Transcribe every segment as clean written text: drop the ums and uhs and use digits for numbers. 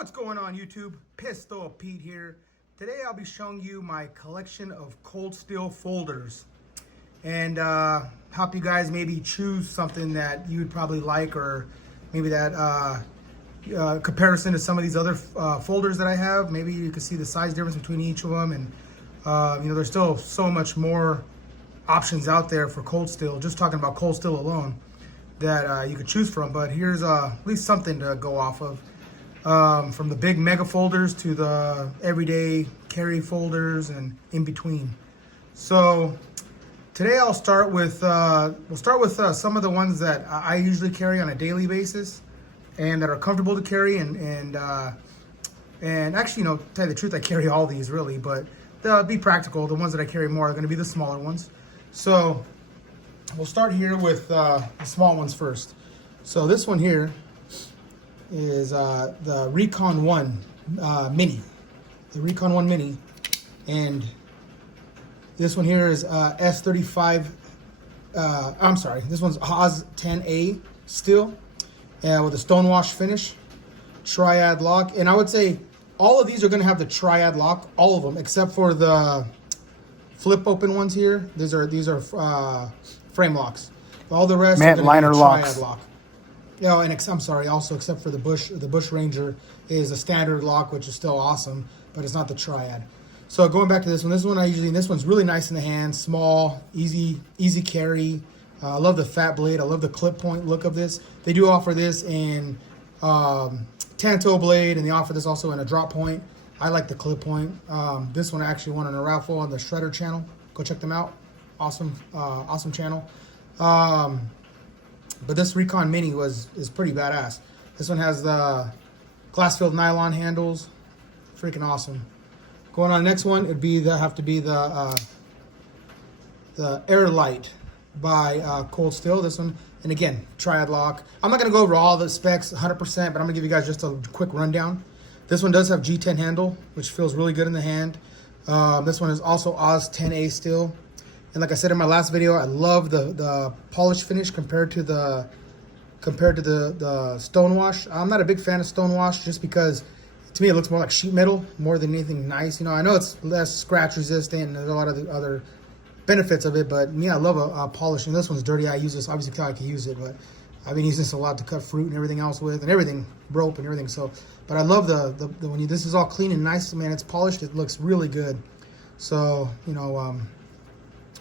What's going on YouTube? Pistol Pete here. Today I'll be showing you my collection of cold steel folders and help you guys maybe choose something that you would probably like, or maybe that comparison to some of these other folders that I have. Maybe you can see the size difference between each of them, and you know, there's still so much more options out there for cold steel, just talking about cold steel alone, that you could choose from. But here's at least something to go off of. From the big mega folders to the everyday carry folders and in between. So today I'll start with some of the ones that I usually carry on a daily basis and that are comfortable to carry, and actually, you know, to tell you the truth, I carry all these really, but they'll be practical. The ones that I carry more are going to be the smaller ones. So we'll start here with the small ones first. So this one here is the Recon 1 Mini. The Recon 1 Mini. And this one here is S35, I'm sorry, this one's Haas 10A steel with a stonewash finish, triad lock. And I would say all of these are going to have the triad lock, all of them, except for the flip open ones here. These are frame locks. All the rest matte are liner triad locks. lock. No, and I'm sorry, also except for the Bush Ranger is a standard lock, which is still awesome, but it's not the triad. So going back to this one this one's really nice in the hand, small, easy carry. I love the fat blade. I love the clip point look of this. They do offer this in Tanto blade, and they offer this also in a drop point. I like the clip point. This one I actually won in a raffle on the Shredder channel. Go check them out. Awesome channel. But this Recon Mini is pretty badass. This one has the glass-filled nylon handles, freaking awesome. Going on the next one, it'd be have to be the Airlight by Cold Steel. This one, and again, triad lock. I'm not gonna go over all the specs 100%, but I'm gonna give you guys just a quick rundown. This one does have G10 handle, which feels really good in the hand. This one is also Oz 10A steel. And like I said in my last video, I love the polish finish compared to the stonewash. I'm not a big fan of stonewash just because to me it looks more like sheet metal more than anything nice. You know, I know it's less scratch resistant and there's a lot of the other benefits of it, but me, I love a polish. And this one's dirty. I use this obviously because I can use it, but I've been using this a lot to cut fruit and everything else with, and everything, rope and everything. So, but I love when this is all clean and nice, man. It's polished. It looks really good. So, you know.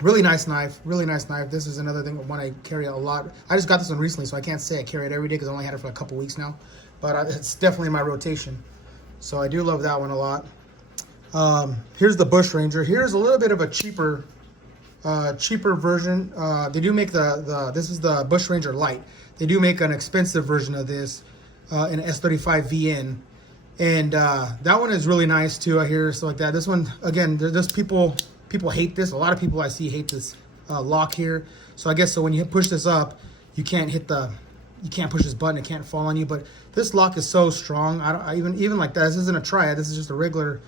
Really nice knife, really nice knife. This is another one I carry a lot. I just got this one recently, so I can't say I carry it every day because I only had it for a couple weeks now. But it's definitely in my rotation. So I do love that one a lot. Here's the Bush Ranger. Here's a little bit of a cheaper version. They do make this is the Bush Ranger Light. They do make an expensive version of this in S35 VN. And that one is really nice too, I hear, stuff like that. This one, again, there's just people hate this. A lot of people I see hate this lock here. So I guess when you push this up, you can't push this button. It can't fall on you. But this lock is so strong. I even like that. This isn't a triad. This is just a regular,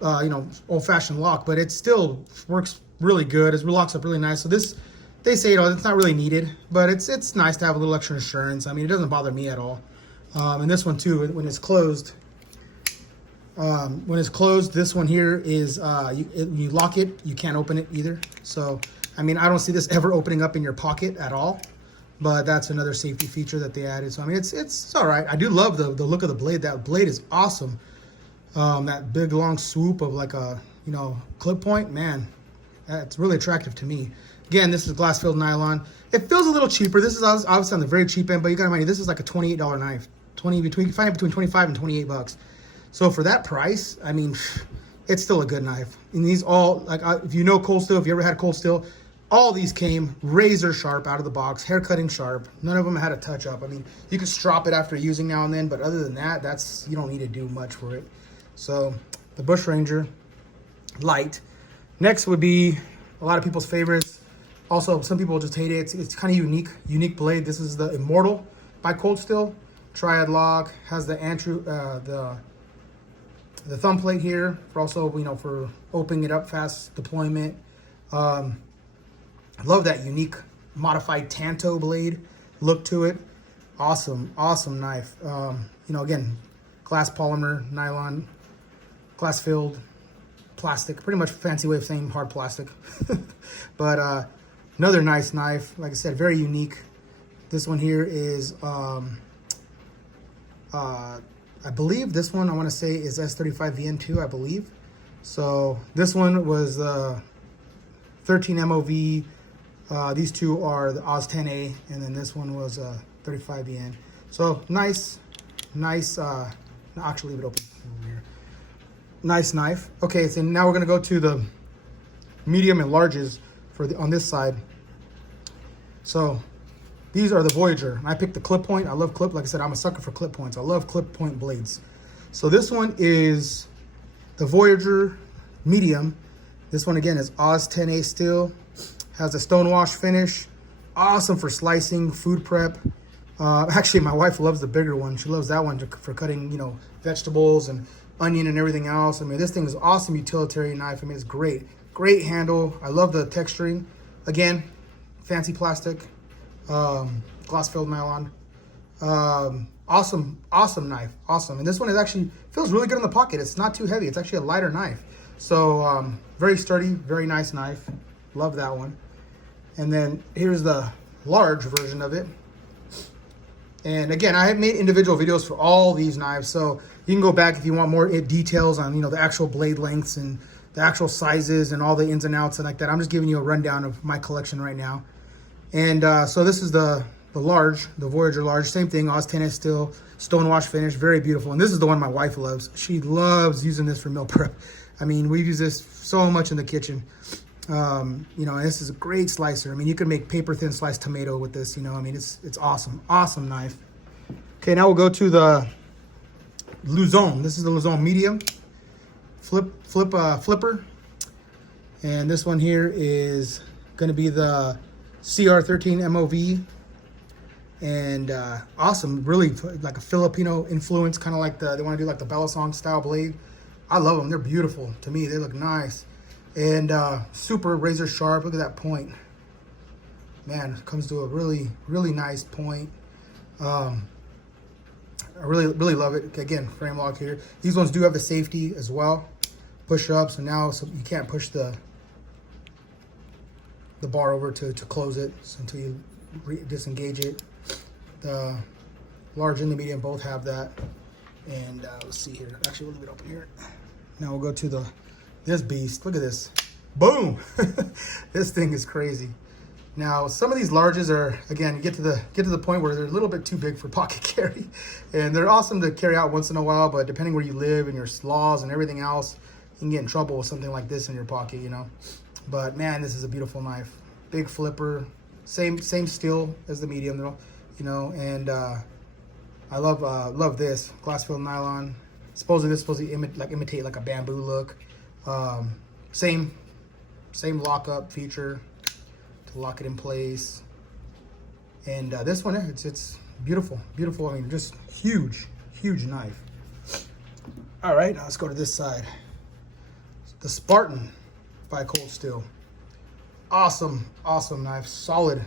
you know, old-fashioned lock. But it still works really good. It locks up really nice. So this, they say, you know, it's not really needed, but it's nice to have a little extra insurance. I mean, it doesn't bother me at all. And this one too, when it's closed. This one here is you lock it, you can't open it either. So I mean, I don't see this ever opening up in your pocket at all, but that's another safety feature that they added. So I mean, it's all right. I do love the look of the blade. That blade is awesome. That big long swoop of like a, you know, clip point, man, that's really attractive to me. Again, this is glass filled nylon. It feels a little cheaper. This is obviously on the very cheap end, but you gotta mind, this is like a $28 knife. You can find it between 25 and 28 bucks. So for that price, I mean, it's still a good knife. And these all, like, if you know cold steel, if you ever had cold steel, all these came razor sharp out of the box, hair cutting sharp. None of them had a touch up. I mean, you can strop it after using now and then, but other than that, you don't need to do much for it. So the Bush Ranger Light. Next would be a lot of people's favorites. Also, some people just hate it. It's kind of unique blade. This is the Immortal by Cold Steel. Triad lock, has the thumb plate here for also, you know, for opening it up, fast deployment. I love that unique modified Tanto blade look to it. Awesome knife. You know, again, glass polymer, nylon, glass filled, plastic, pretty much fancy way of saying hard plastic. But another nice knife, like I said, very unique. This one here is, I believe this one, I want to say is S35VN2, I believe. So this one was 13 MOV. These two are the Oz 10A, and then this one was 35VN. So nice, actually leave it open over here. Nice knife. Okay, so now we're gonna go to the medium and larges on this side. So these are the Voyager. I picked the clip point. I love clip. Like I said, I'm a sucker for clip points. I love clip point blades. So this one is the Voyager medium. This one again is Oz 10A steel. Has a stonewash finish. Awesome for slicing, food prep. Actually, my wife loves the bigger one. She loves that one for cutting, vegetables and onion and everything else. I mean, this thing is awesome utilitarian knife. I mean, it's great. Great handle. I love the texturing. Again, fancy plastic, glass filled nylon. Awesome knife. Awesome. And this one is actually feels really good in the pocket. It's not too heavy. It's actually a lighter knife. So very sturdy, very nice knife. Love that one. And then here's the large version of it. And again, I have made individual videos for all these knives, so you can go back if you want more details on the actual blade lengths and the actual sizes and all the ins and outs and like that. I'm just giving you a rundown of my collection right now. And so this is the large, the Voyager large, same thing, Oz 10S steel, stonewash finish, very beautiful. And this is the one my wife loves. She loves using this for meal prep. I mean, we use this so much in the kitchen. And this is a great slicer. I mean, you can make paper thin sliced tomato with this, I mean, it's awesome knife. Okay, now we'll go to the Luzon. This is the Luzon medium flipper. And this one here is gonna be the CR13 MOV. And awesome, really like a Filipino influence, kind of like they want to do like the Belasong style blade. I love them, they're beautiful to me, they look nice. And super razor sharp. Look at that point, man. It comes to a really nice point. I really love it. Again, frame lock here. These ones do have the safety as well, push up, so now you can't push the bar over to close it until you disengage it. The large and the medium both have that. And let's see here, actually we'll leave it open here. Now we'll go to this beast. Look at this. Boom. This thing is crazy. Now some of these larges are, again, you get to the point where they're a little bit too big for pocket carry, and they're awesome to carry out once in a while, but depending where you live and your laws and everything else, you can get in trouble with something like this in your pocket, But man, this is a beautiful knife. Big flipper, same steel as the medium though, and I love this glass filled nylon. Supposedly this is supposed to imitate like a bamboo look. Same lockup feature to lock it in place. And this one, it's beautiful. I mean, just huge knife. All right, now let's go to this side. The Spartan by Cold Steel. Awesome knife. Solid.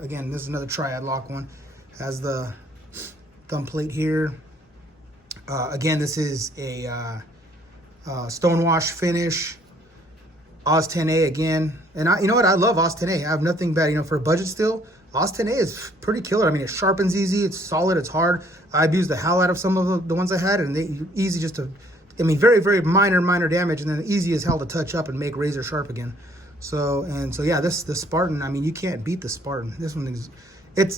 Again, this is another triad lock one. Has the thumb plate here. Again, this is a stonewash finish. Oz 10A again. And you know what? I love Oz 10A. I have nothing bad. For a budget steel, Oz 10A is pretty killer. I mean, it sharpens easy. It's solid. It's hard. I've used the hell out of some of the ones I had, and they easy just to, very, very minor damage, and then easy as hell to touch up and make razor sharp again. So yeah, the Spartan, I mean, you can't beat the Spartan. This one is,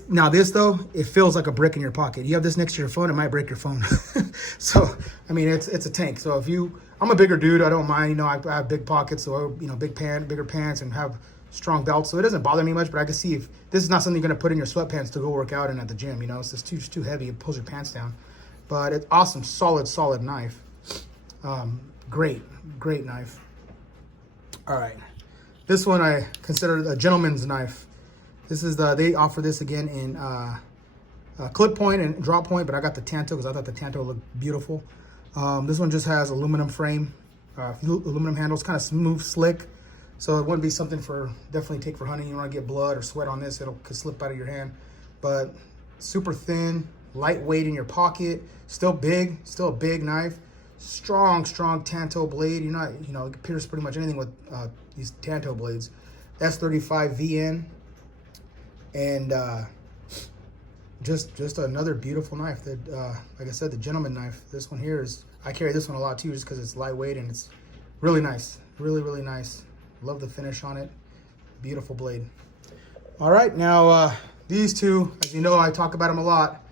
now this though, it feels like a brick in your pocket. You have this next to your phone, it might break your phone. So, I mean, it's a tank. So I'm a bigger dude, I don't mind, I have big pockets, so, bigger pants and have strong belts. So it doesn't bother me much, but I can see if this is not something you're gonna put in your sweatpants to go work out in at the gym, it's just too heavy, it pulls your pants down. But it's awesome, solid knife. Great knife. All right. This one I consider a gentleman's knife. This is they offer this again in clip point and drop point, but I got the Tanto because I thought the Tanto looked beautiful. This one just has aluminum frame, aluminum handles, kind of smooth, slick. So it wouldn't be something definitely take for hunting. You don't want to get blood or sweat on this, could slip out of your hand. But super thin, lightweight in your pocket, still a big knife. Strong Tanto blade. You're not, you know, it can pierce pretty much anything with these Tanto blades. S35 VN, and just another beautiful knife. That, like I said, the gentleman knife. This one here is, I carry this one a lot too, just because it's lightweight and it's really nice, really nice. Love the finish on it. Beautiful blade. All right, now these two, as you know, I talk about them a lot.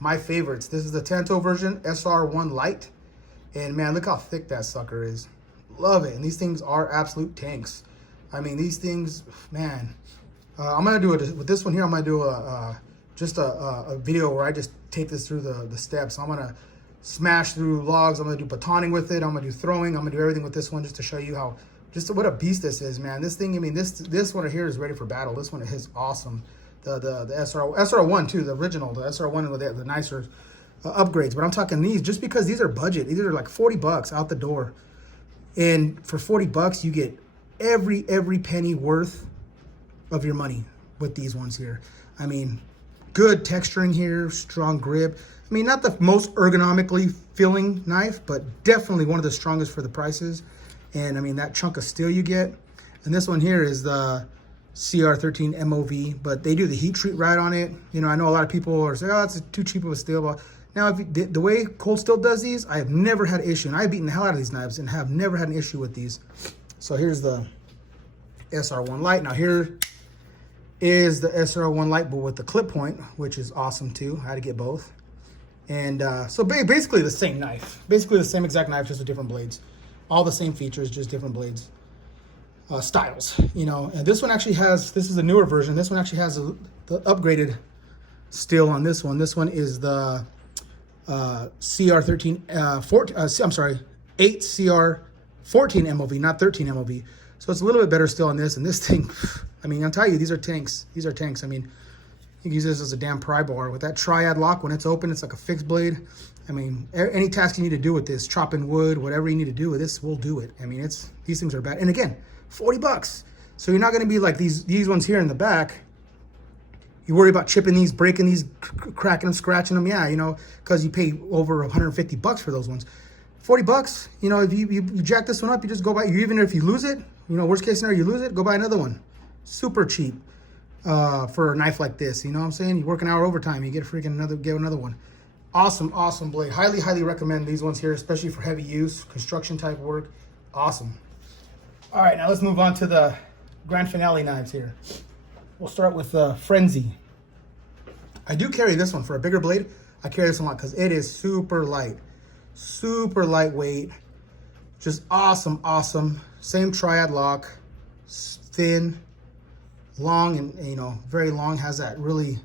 My favorites. This is the Tanto version, SR1 Light. And man, look how thick that sucker is. Love it. And these things are absolute tanks. I mean, these things, man. I'm gonna do it with this one here. I'm gonna do just a video where I just take this through the steps. I'm gonna smash through logs. I'm gonna do batoning with it. I'm gonna do throwing. I'm gonna do everything with this one just to show you how, just what a beast this is, man. This thing, I mean, this one right here is ready for battle. This one is awesome. The SR1 too, the original, the SR1 with the nicer upgrades. But I'm talking these, just because these are budget. These are like 40 bucks out the door. And for 40 bucks, you get every penny worth of your money with these ones here. I mean, good texturing here, strong grip. I mean, not the most ergonomically feeling knife, but definitely one of the strongest for the prices. And I mean, that chunk of steel you get. And this one here is the CR13 MOV, but they do the heat treat right on it. You know, I know a lot of people are saying, oh, it's too cheap of a steel. But now, if you, the way Cold Steel does these, I have never had an issue. And I've beaten the hell out of these knives and have never had an issue with these. So here's the SR1 Light. Now here is the SR1 Light, but with the clip point, which is awesome too. I had to get both. And so basically the same knife. Basically the same exact knife, just with different blades. All the same features, just different blades. Styles, you know. And this one actually has, this is a newer version. This one actually has the upgraded steel on this one. This one is the CR13, I'm sorry, 8CR14 MOV, not 13 MOV. So it's a little bit better still on this. And this thing, I mean, I'll tell you, these are tanks. These are tanks. I mean, you can use this as a damn pry bar. With that triad lock, when it's open, it's like a fixed blade. I mean, any task you need to do with this, chopping wood, whatever you need to do with this, we'll do it. I mean, these things are bad. And again, 40 bucks. So you're not going to be like these ones here in the back. You worry about chipping these, breaking these, cracking them, scratching them. Yeah, you know, because you pay over 150 bucks for those ones. 40 bucks, you know, if you jack this one up, you just go buy, even if you lose it, you know, worst case scenario, you lose it, go buy another one. Super cheap for a knife like this. You know what I'm saying? You work an hour overtime, you get another one. Awesome blade. Highly recommend these ones here, especially for heavy use, construction type work. Awesome. All right, now let's move on to the grand finale knives here. We'll start with Frenzy. I do carry this one for a bigger blade. I carry this one a lot because it is super light, super lightweight, just awesome. Same triad lock, thin, long, and you know, very long. Has that really,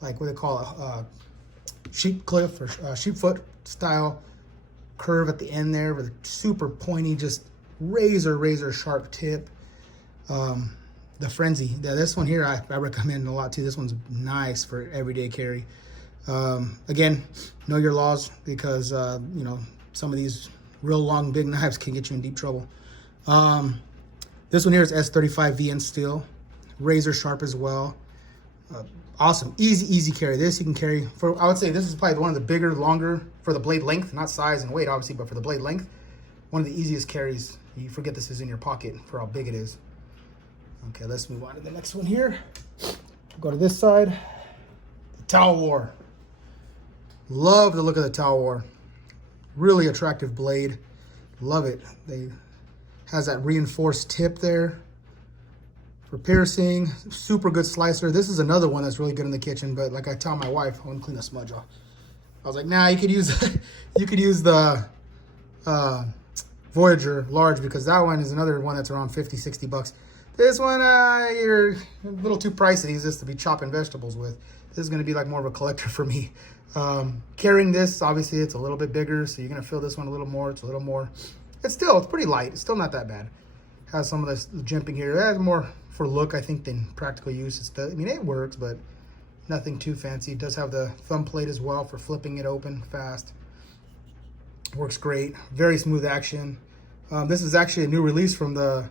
like what they call a sheep cliff or sheep foot style curve at the end there with a super pointy, just razor sharp tip. The Frenzy, this one here I recommend a lot too. This one's nice for everyday carry. Again, know your laws, because you know, some of these real long big knives can get you in deep trouble. This one here is S35 VN steel, razor sharp as well. Awesome, easy carry. This you can carry for, I would say this is probably one of the bigger, longer, for the blade length, not size and weight obviously, but for the blade length, one of the easiest carries. You forget this is in your pocket for how big it is. Okay, let's move on to the next one here. Go to this side. The Towel War. Love the look of the Towel War. Really attractive blade. Love it. They has that reinforced tip there for piercing. Super good slicer. This is another one that's really good in the kitchen, but like I tell my wife, I want to clean the smudge off. I was like, nah, you could use the Voyager large, because that one is another one that's around 50, 60 bucks. This one, you're a little too pricey to use this to be chopping vegetables with. This is going to be like more of a collector for me. Carrying this, obviously, it's a little bit bigger, so you're going to feel this one a little more. It's a little more. It's pretty light. It's still not that bad. Has some of this jimping here. That's more for look, I think, than practical use. I mean, it works, but nothing too fancy. It does have the thumb plate as well for flipping it open fast. Works great. Very smooth action. This is actually a new release from a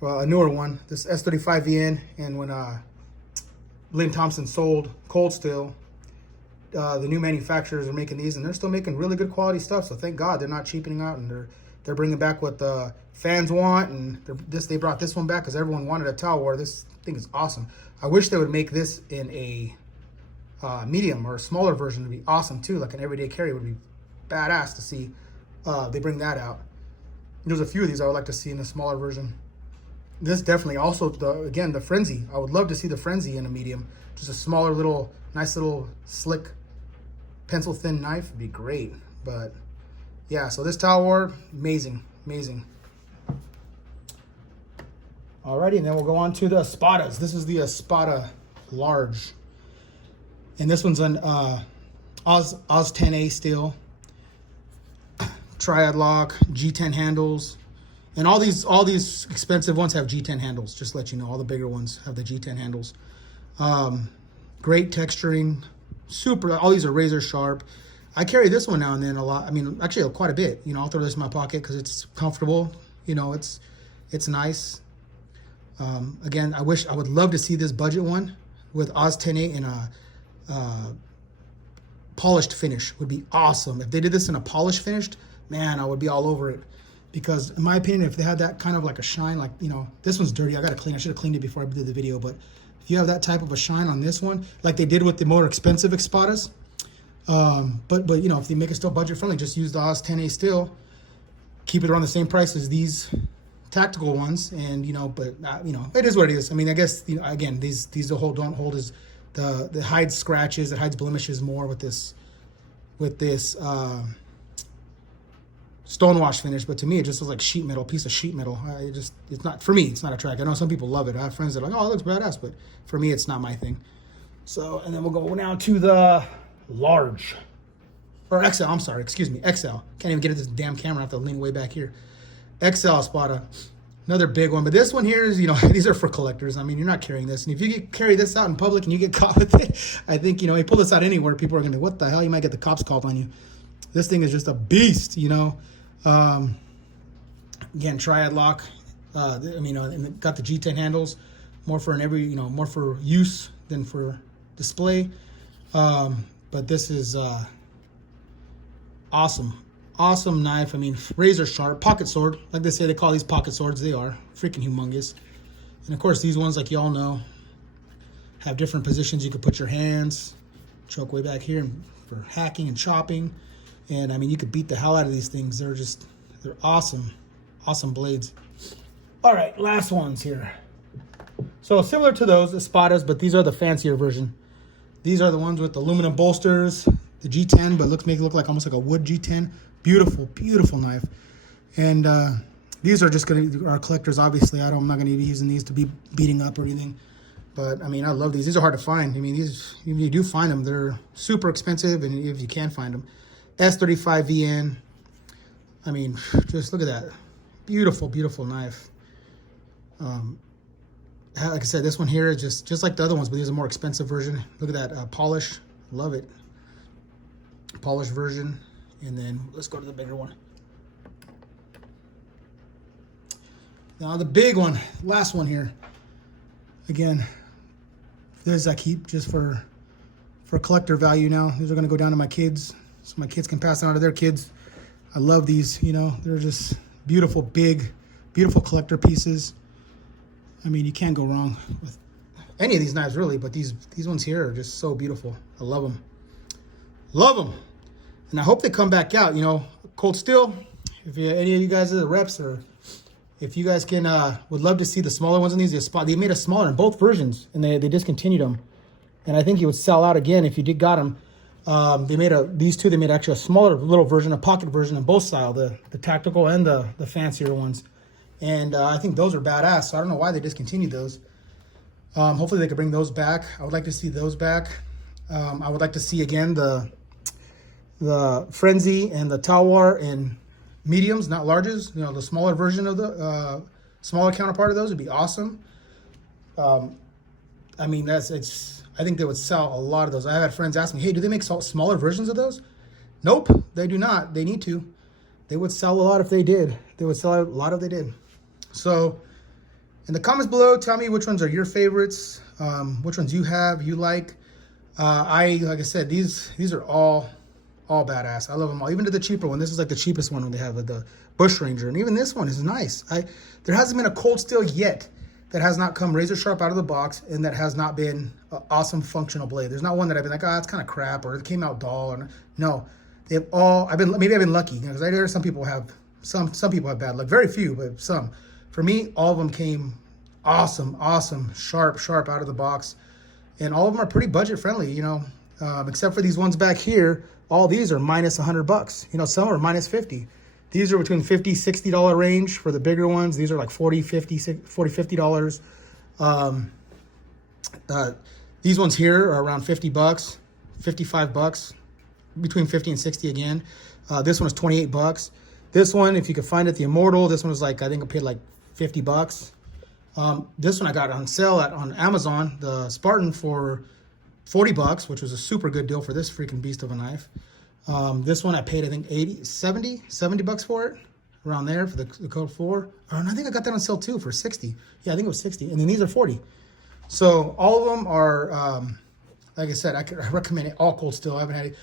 newer one, this S35 VN, and when Lynn Thompson sold Cold Steel, the new manufacturers are making these, and they're still making really good quality stuff. So thank God they're not cheapening out, and they're bringing back what the fans want. And they brought this one back because everyone wanted a towel war. This thing is awesome. I wish they would make this in a medium or a smaller version. Would be awesome too. Like an everyday carry would be badass to see. They bring that out. There's a few of these I would like to see in a smaller version. This definitely also the Frenzy. I would love to see the Frenzy in a medium. Just a smaller little, nice little slick pencil thin knife would be great. But yeah, so this towel war, amazing, amazing. Alrighty, and then we'll go on to the Spadas. This is the Spada large, and this one's an Oz 10A steel, triad lock, G10 handles. And all these expensive ones have G10 handles, just to let you know. All the bigger ones have the G10 handles. Great texturing, super, all these are razor sharp. I carry this one now and then a lot. I mean, actually quite a bit. You know, I'll throw this in my pocket because it's comfortable. You know, it's nice. Again, I would love to see this budget one with Oz 10A in a polished finish. Would be awesome. If they did this in a polished finished, man, I would be all over it. Because in my opinion, if they had that kind of like a shine, like, you know, this one's dirty. I got to clean. I should have cleaned it before I did the video. But if you have that type of a shine on this one, like they did with the more expensive Espadas, but you know, if they make it still budget friendly, just use the Oz 10A steel. Keep it around the same price as these tactical ones, and you know, but you know, it is what it is. I mean, I guess, you know, again, these don't hold as the hides scratches, it hides blemishes more with this stonewash finish, but to me it just looks like sheet metal, piece of sheet metal. It's not, for me, it's not attractive. I know some people love it. I have friends that are like, oh, it looks badass, but for me, it's not my thing. So, and then we'll go now to the large, or XL, I'm sorry, excuse me, XL. Can't even get at this damn camera, I have to lean way back here. XL Spada, another big one, but this one here is, you know, these are for collectors. I mean, you're not carrying this, and if you carry this out in public and you get caught with it, I think, you know, you pull this out anywhere, people are gonna be, what the hell, you might get the cops called on you. This thing is just a beast, you know. Again, triad lock. I mean, and it got the G10 handles, more for more for use than for display. But this is awesome knife. I mean, razor sharp, pocket sword. Like they say, they call these pocket swords. They are freaking humongous. And of course, these ones, like y'all know, have different positions. You could put your hands, choke way back here for hacking and chopping. And I mean, you could beat the hell out of these things. They're awesome blades. All right, last ones here. So similar to those, the Spadas, but these are the fancier version. These are the ones with aluminum bolsters, the G10, but make it look like almost like a wood G10. Beautiful knife. And these are just our collectors, obviously. I'm not gonna be using these to be beating up or anything. But I mean, I love these. These are hard to find. I mean, these, if you do find them, they're super expensive, and if you can find them. S35VN. I mean, just look at that. Beautiful knife. Like I said, this one here is just like the other ones, but these are a more expensive version. Look at that polish. Love it. Polish version. And then let's go to the bigger one. Now the big one, last one here. Again, this I keep just for collector value now. These are going to go down to my kids, so my kids can pass it on to their kids. I love these, you know, they're just beautiful, beautiful collector pieces. I mean, you can't go wrong with any of these knives, really, but these ones here are just so beautiful. I love them. Love them. And I hope they come back out, you know, Cold Steel. If any of you guys are the reps, or if you guys can, would love to see the smaller ones in these. They made a smaller in both versions, and they discontinued them. And I think it would sell out again if you got them. They made actually a smaller little version, a pocket version in both style, the tactical and the fancier ones. And I think those are badass, so I don't know why they discontinued those. Hopefully they could bring those back. I would like to see those back. I would like to see again the Frenzy and the Talwar in mediums, not larges. You know, the smaller version of the smaller counterpart of those would be awesome. I mean, I think they would sell a lot of those. I had friends ask me, hey, do they make smaller versions of those? Nope, they do not. They need to. They would sell a lot if they did. They would sell a lot if they did. So in the comments below, tell me which ones are your favorites, which ones you like. Like I said, these are all badass. I love them all, even to the cheaper one. This is like the cheapest one they have, like the Bush Ranger, and even this one is nice. There hasn't been a cold steel yet that has not come razor sharp out of the box and that has not been an awesome functional blade. There's not one that I've been like, oh, it's kind of crap, or it came out dull, or no. They've all, maybe I've been lucky, because I hear some people have people have bad luck. Very few, but some. For me, all of them came awesome, sharp out of the box, and all of them are pretty budget friendly. Except for these ones back here, all these are minus $100. Some are minus 50. These are between $50, $60 range for the bigger ones. These are like $40, $50. These ones here are around $50, $55, between 50 and 60 again. This one is $28. This one, if you could find it, the Immortal, this one was like, I think I paid like $50. This one I got on sale on Amazon, the Spartan, for $40, which was a super good deal for this freaking beast of a knife. This one I paid, I think, $70 for it, around there, for the code 4. And I think I got that on sale too for 60. Yeah, I think it was 60. And then these are 40. So all of them are, like I said, I recommend all cold steel. I haven't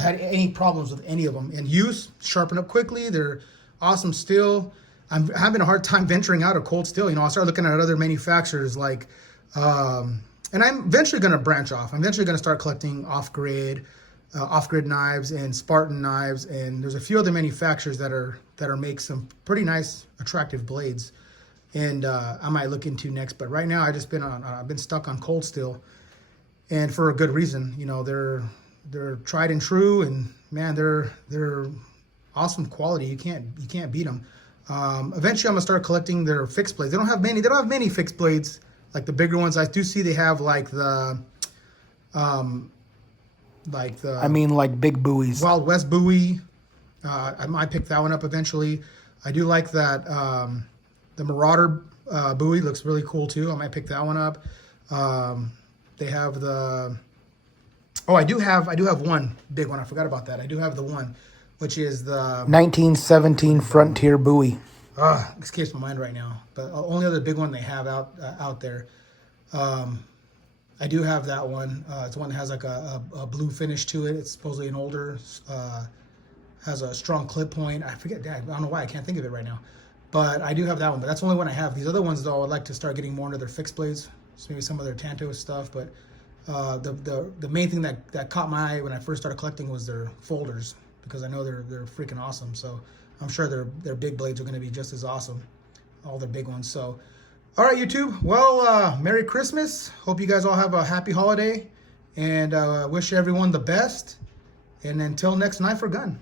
had any problems with any of them. And use, sharpen up quickly. They're awesome steel. I'm having a hard time venturing out of cold steel. I started looking at other manufacturers like, and I'm eventually going to branch off. I'm eventually going to start collecting off-grid knives and Spartan knives. And there's a few other manufacturers that are make some pretty nice, attractive blades. And I might look into next. But right now, I've been stuck on cold steel, and for a good reason. They're tried and true, and man, they're awesome quality. You can't beat them. Eventually, I'm gonna start collecting their fixed blades. They don't have many fixed blades like the bigger ones. I do see they have like big buoys. Wild West buoy. I might pick that one up eventually. I do like that. The Marauder buoy looks really cool too. I might pick that one up. They have the. Oh, I do have one big one. I forgot about that. I do have the one, which is the 1917 Frontier buoy. Escapes my mind right now. But only other big one they have out there. I do have that one. It's one that has like a blue finish to it. It's supposedly an older, has a strong clip point. I forget. I don't know why I can't think of it right now. But I do have that one. But that's the only one I have. These other ones, though, I'd like to start getting more into their fixed blades. So maybe some of their Tanto stuff. But the main thing that caught my eye when I first started collecting was their folders, because I know they're freaking awesome. So I'm sure their big blades are going to be just as awesome, all their big ones. So, all right, YouTube. Well, Merry Christmas. Hope you guys all have a happy holiday, and wish everyone the best. And until next Knife or Gun.